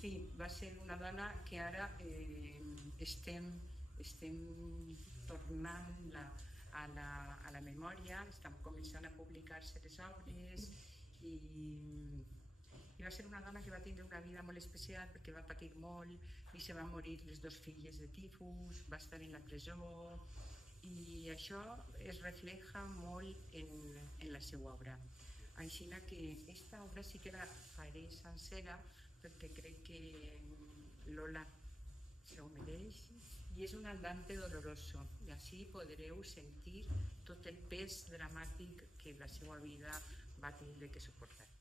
fi, va ser una dona que ara estem tornant a la memòria, estan començant a publicar-se les obres i va ser una dona que va tindre una vida molt especial perquè va patir molt i se van morir les dues filles de tifus, va estar en la presó i això es refleja molt en la seva obra. Així que aquesta obra sí que la faré sencera perquè crec que Lola se ho mereix i és un andante doloroso i així podreu sentir tot el pes dramàtic que la seva vida va tindre que suportar.